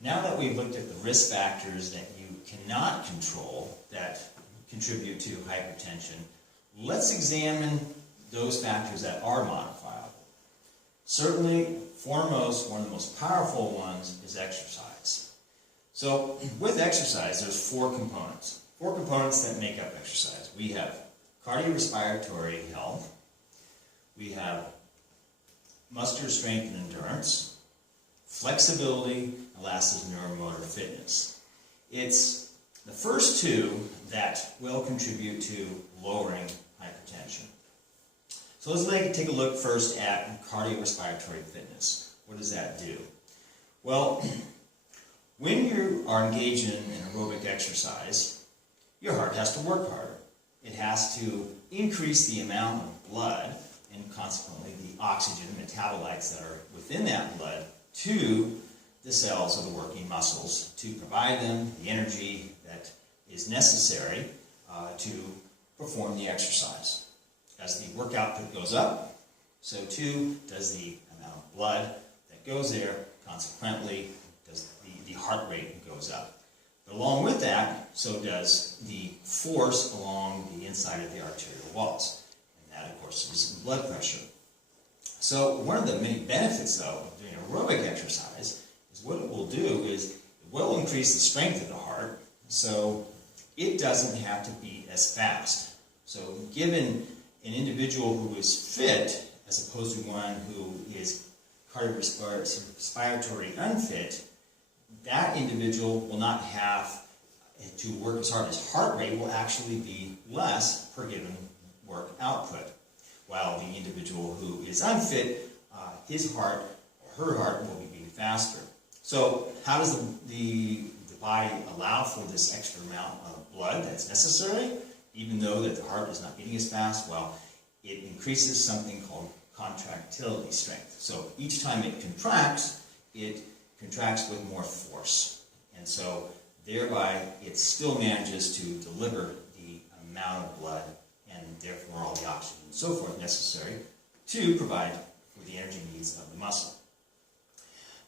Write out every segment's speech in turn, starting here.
now that we've looked at the risk factors that you cannot control that contribute to hypertension, let's examine those factors that are modifiable. Certainly, foremost, one of the most powerful ones is exercise. So, with exercise, there's four components. Four components that make up exercise. We have cardiorespiratory health, we have muscular strength and endurance, flexibility, and last is neuromotor fitness. It's the first two that will contribute to lowering hypertension. So let's take a look first at cardiorespiratory fitness. What does that do? Well, when you are engaged in aerobic exercise, your heart has to work harder. It has to increase the amount of blood and consequently the oxygen metabolites that are within that blood to the cells of the working muscles to provide them the energy that is necessary to perform the exercise. As the work output goes up, so too does the amount of blood that goes there. Consequently, does the heart rate goes up. But along with that, so does the force along the inside of the arterial walls. And that, of course, is blood pressure. So one of the many benefits, though, of doing aerobic exercise is what it will do is it will increase the strength of the heart, so it doesn't have to beat as fast. So given an individual who is fit, as opposed to one who is cardiorespiratory unfit, that individual will not have to work as hard. His heart rate will actually be less per given work output. While the individual who is unfit, his heart or her heart will be beating faster. So how does the body allow for this extra amount of blood that's necessary, even though that the heart is not beating as fast? Well, it increases something called contractility strength. So each time it contracts with more force. And so thereby it still manages to deliver the amount of blood and therefore all the oxygen and so forth necessary to provide for the energy needs of the muscle.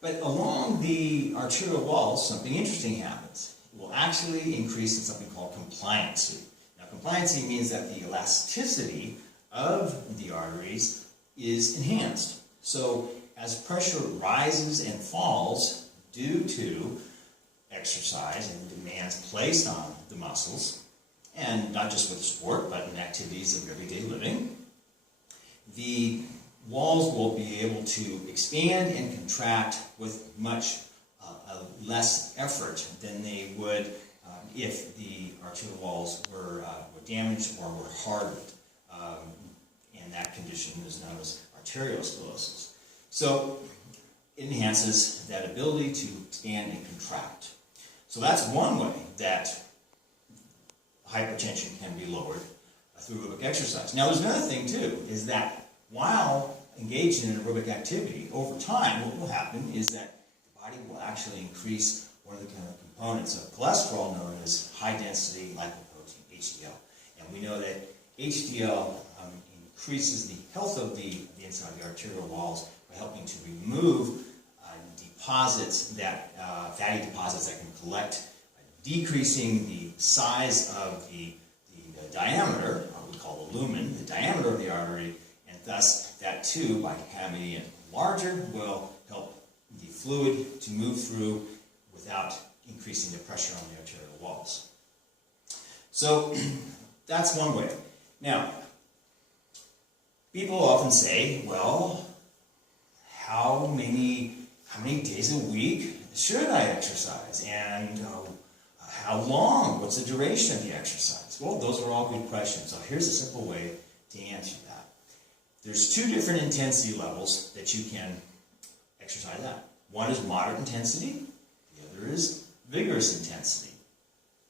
But along the arterial walls, something interesting happens. It will actually increase in something called compliancy. Now, compliancy means that the elasticity of the arteries is enhanced. So as pressure rises and falls due to exercise and demands placed on the muscles, and not just with sport, but in activities of everyday living, the walls will be able to expand and contract with much less effort than they would if the arterial walls were damaged or were hardened. And that condition is known as arteriosclerosis. So it enhances that ability to expand and contract. So that's one way that hypertension can be lowered through aerobic exercise. Now there's another thing too, is that while engaged in aerobic activity, over time what will happen is that the body will actually increase one of the kind of components of cholesterol known as high-density lipoprotein, HDL. And we know that HDL increases the health of the inside of the arterial walls by helping to remove deposits that, fatty deposits that can collect, decreasing the size of the diameter, what we call the lumen, the diameter of the artery, and thus that too, by having it larger, will help the fluid to move through without increasing the pressure on the arterial walls. So that's one way. Now, people often say, well, how many days a week should I exercise? And how long? What's the duration of the exercise? Well, those are all good questions. So here's a simple way to answer that. There's two different intensity levels that you can exercise at. One is moderate intensity, the other is vigorous intensity.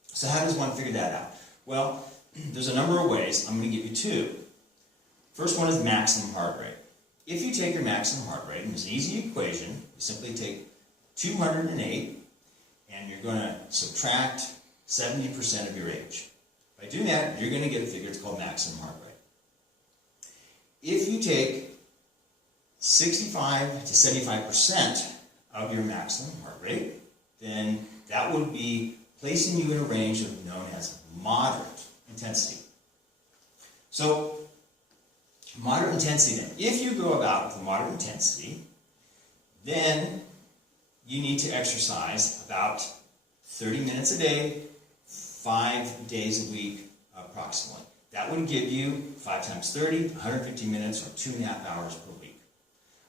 So how does one figure that out? Well, there's a number of ways. I'm going to give you two. First one is maximum heart rate. If you take your maximum heart rate, and it's an easy equation, you simply take 208 and you're going to subtract 70% of your age. By doing that, you're going to get a figure. It's called maximum heart rate. If you take 65 to 75% of your maximum heart rate, then that would be placing you in a range of known as moderate intensity. So, moderate intensity then. If you go about with moderate intensity, then you need to exercise about 30 minutes a day, 5 days a week approximately. That would give you 5 times 30, 150 minutes or 2.5 hours per week.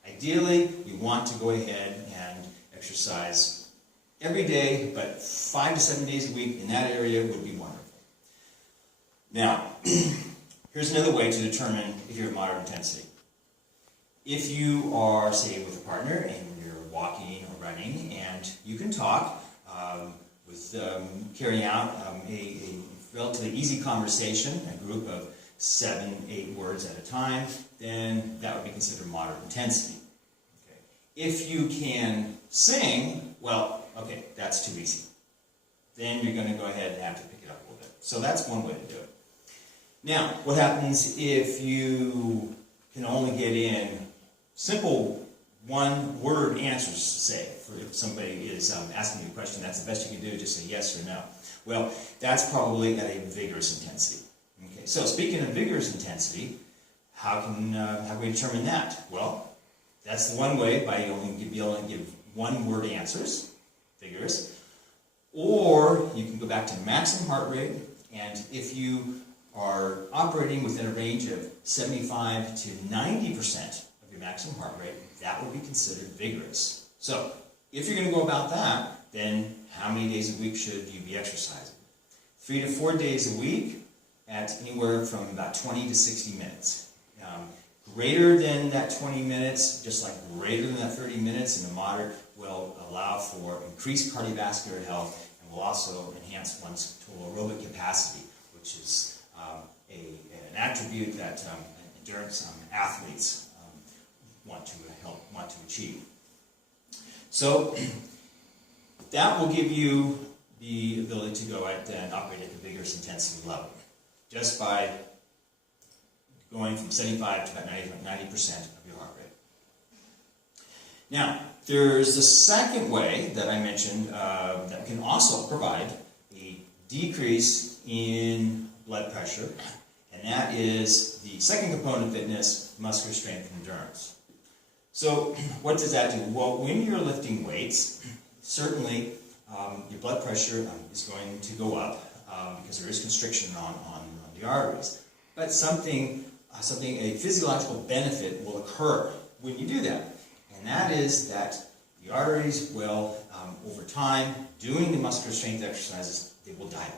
Ideally, you want to go ahead and exercise every day, but 5 to 7 days a week in that area would be wonderful. Now, here's another way to determine if you're at moderate intensity. If you are, say, with a partner and you're walking or running and you can talk with carrying out a relatively easy conversation, a group of 7, 8 words at a time, then that would be considered moderate intensity. Okay. If you can sing, well, okay, that's too easy. Then you're going to go ahead and have to pick it up a little bit. So that's one way to do it. Now, what happens if you can only get in simple one-word answers, say, for if somebody is asking you a question, that's the best you can do, just say yes or no. Well, that's probably at a vigorous intensity. Okay, so speaking of vigorous intensity, how can we determine that? Well, that's the one way, by being able to give one-word answers, vigorous, or you can go back to maximum heart rate, and if you are operating within a range of 75 to 90% of your maximum heart rate, that would be considered vigorous. So, if you're going to go about that, then how many days a week should you be exercising? 3 to 4 days a week at anywhere from about 20 to 60 minutes. Greater than that 20 minutes, just like greater than that 30 minutes in the moderate, will allow for increased cardiovascular health and will also enhance one's total aerobic capacity, which is an attribute that endurance athletes want to achieve. So that will give you the ability to go at and operate at the vigorous intensity level, just by going from 75 to about 90% of your heart rate. Now, there's the second way that I mentioned that can also provide a decrease in blood pressure, and that is the second component of fitness, muscular strength and endurance. So, what does that do? Well, when you're lifting weights, certainly your blood pressure is going to go up because there is constriction on the arteries. But a physiological benefit will occur when you do that, and that is that the arteries will, over time, doing the muscular strength exercises, they will dilate,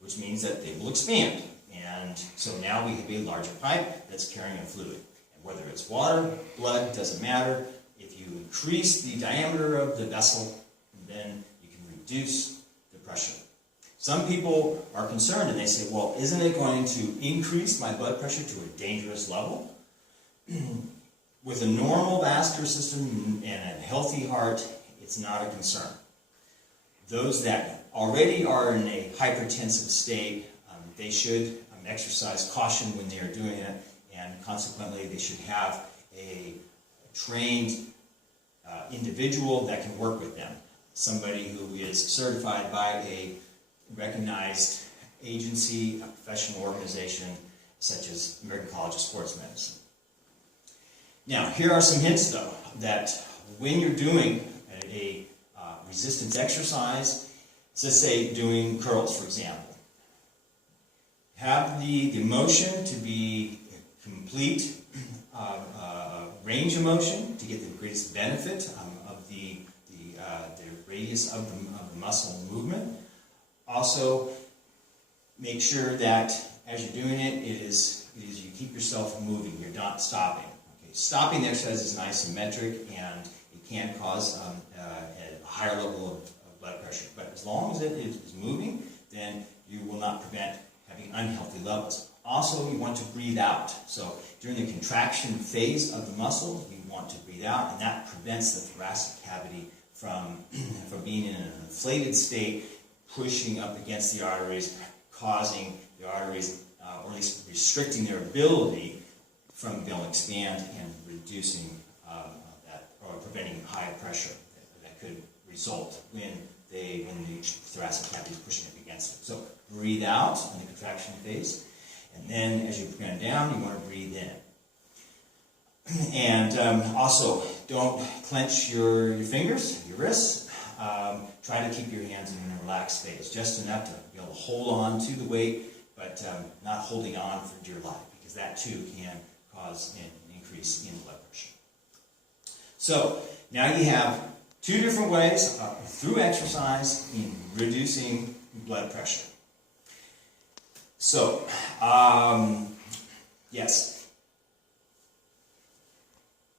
which means that they will expand. And so now we have a larger pipe that's carrying a fluid. And whether it's water, blood, doesn't matter. If you increase the diameter of the vessel, then you can reduce the pressure. Some people are concerned and they say, well, isn't it going to increase my blood pressure to a dangerous level? With a normal vascular system and a healthy heart, it's not a concern. Those that already are in a hypertensive state, they should exercise caution when they are doing it, and consequently they should have a trained individual that can work with them. Somebody who is certified by a recognized agency, a professional organization, such as American College of Sports Medicine. Now, here are some hints, though, that when you're doing a resistance exercise, let's say doing curls, for example, have the motion to be complete range of motion to get the greatest benefit of the radius of the muscle movement. Also, make sure that as you're doing it, you keep yourself moving. You're not stopping. Okay? Stopping the exercise is isometric, and it can cause a higher level of blood pressure. But as long as it is moving, then you will not prevent having unhealthy levels. Also, you want to breathe out. So during the contraction phase of the muscle, you want to breathe out, and that prevents the thoracic cavity from being in an inflated state, pushing up against the arteries, causing the arteries, or at least restricting their ability from being able to expand and reducing that, or preventing high pressure that could result when when the thoracic cavity is pushing up against it. So breathe out in the contraction phase, and then as you're going down, you want to breathe in. And also, don't clench your fingers, your wrists. Try to keep your hands in a relaxed phase, just enough to be able to hold on to the weight, but not holding on for dear life, because that too can cause an increase in blood pressure. So now you have two different ways through exercise in reducing blood pressure. So, yes.